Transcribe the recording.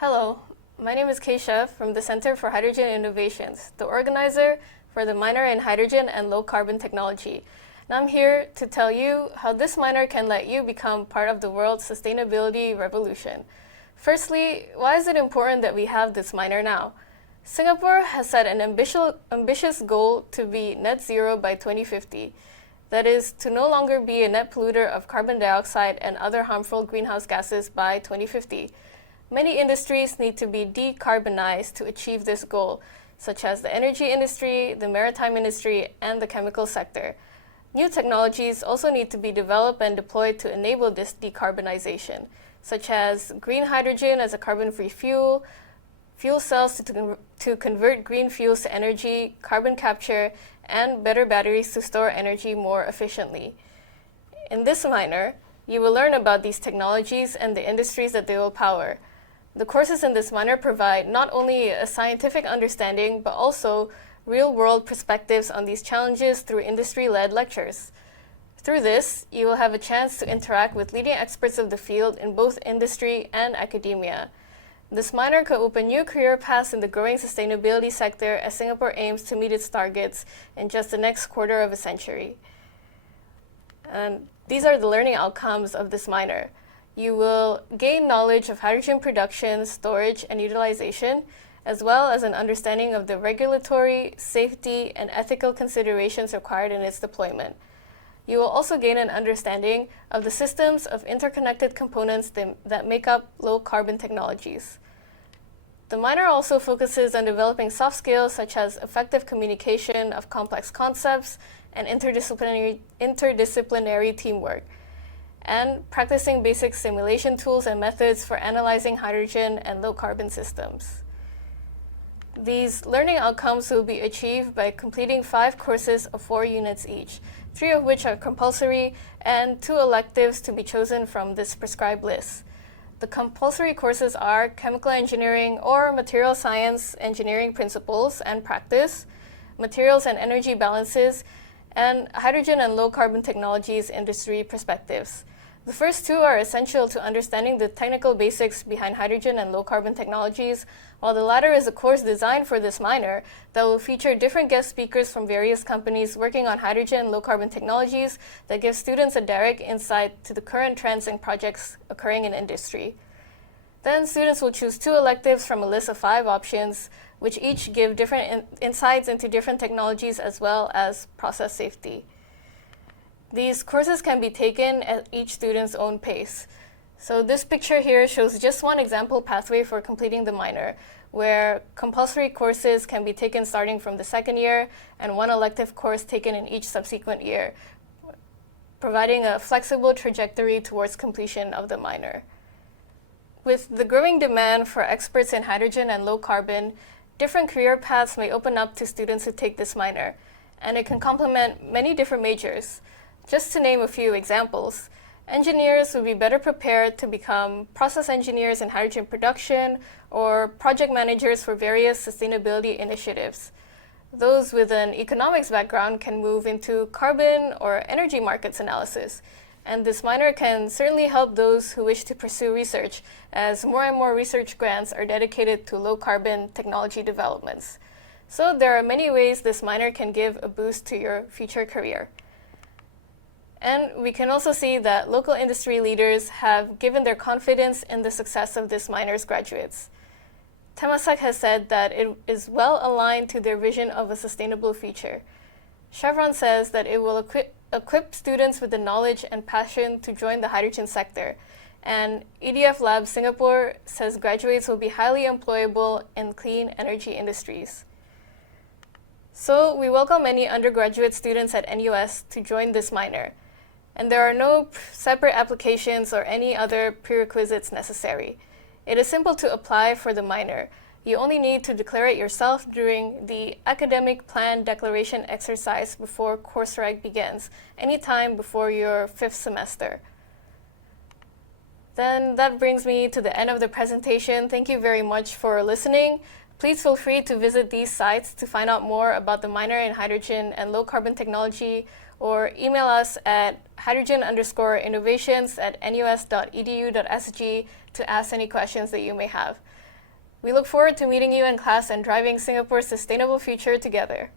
Hello, my name is Keishia from the Center for Hydrogen Innovations, the organizer for the minor in hydrogen and low carbon technology. And I'm here to tell you how this minor can let you become part of the world's sustainability revolution. Firstly, why is it important that we have this minor now? Singapore has set an ambitious goal to be net zero by 2050. That is, to no longer be a net polluter of carbon dioxide and other harmful greenhouse gases by 2050. Many industries need to be decarbonized to achieve this goal, such as the energy industry, the maritime industry, and the chemical sector. New technologies also need to be developed and deployed to enable this decarbonization, such as green hydrogen as a carbon-free fuel, fuel cells to convert green fuels to energy, carbon capture, and better batteries to store energy more efficiently. In this minor, you will learn about these technologies and the industries that they will power. The courses in this minor provide not only a scientific understanding, but also real-world perspectives on these challenges through industry-led lectures. Through this, you will have a chance to interact with leading experts of the field in both industry and academia. This minor could open new career paths in the growing sustainability sector as Singapore aims to meet its targets in just the next quarter of a century. And these are the learning outcomes of this minor. You will gain knowledge of hydrogen production, storage, and utilization, as well as an understanding of the regulatory, safety, and ethical considerations required in its deployment. You will also gain an understanding of the systems of interconnected components that make up low-carbon technologies. The minor also focuses on developing soft skills such as effective communication of complex concepts and interdisciplinary teamwork, and practicing basic simulation tools and methods for analyzing hydrogen and low-carbon systems. These learning outcomes will be achieved by completing 5 courses of 4 units each, 3 of which are compulsory and 2 electives to be chosen from this prescribed list. The compulsory courses are Chemical Engineering or Material Science Engineering Principles and Practice, Materials and Energy Balances, and Hydrogen and Low-Carbon Technologies Industry Perspectives. The first 2 are essential to understanding the technical basics behind hydrogen and low-carbon technologies, while the latter is a course designed for this minor that will feature different guest speakers from various companies working on hydrogen and low-carbon technologies that give students a direct insight to the current trends and projects occurring in industry. Then students will choose 2 electives from a list of 5 options, which each give different insights into different technologies as well as process safety. These courses can be taken at each student's own pace. So this picture here shows just one example pathway for completing the minor, where compulsory courses can be taken starting from the 2nd year and 1 elective course taken in each subsequent year, providing a flexible trajectory towards completion of the minor. With the growing demand for experts in hydrogen and low carbon, different career paths may open up to students who take this minor, and it can complement many different majors. Just to name a few examples, engineers would be better prepared to become process engineers in hydrogen production or project managers for various sustainability initiatives. Those with an economics background can move into carbon or energy markets analysis, and this minor can certainly help those who wish to pursue research, as more and more research grants are dedicated to low-carbon technology developments. So there are many ways this minor can give a boost to your future career. And we can also see that local industry leaders have given their confidence in the success of this minor's graduates. Temasek has said that it is well aligned to their vision of a sustainable future. Chevron says that it will equip students with the knowledge and passion to join the hydrogen sector. And EDF Labs Singapore says graduates will be highly employable in clean energy industries. So we welcome many undergraduate students at NUS to join this minor. And there are no separate applications or any other prerequisites necessary. It is simple to apply for the minor. You only need to declare it yourself during the academic plan declaration exercise before course reg begins, anytime before your 5th semester. Then that brings me to the end of the presentation. Thank you very much for listening. Please feel free to visit these sites to find out more about the minor in hydrogen and low carbon technology, or email us at hydrogen_innovations@nus.edu.sg to ask any questions that you may have. We look forward to meeting you in class and driving Singapore's sustainable future together.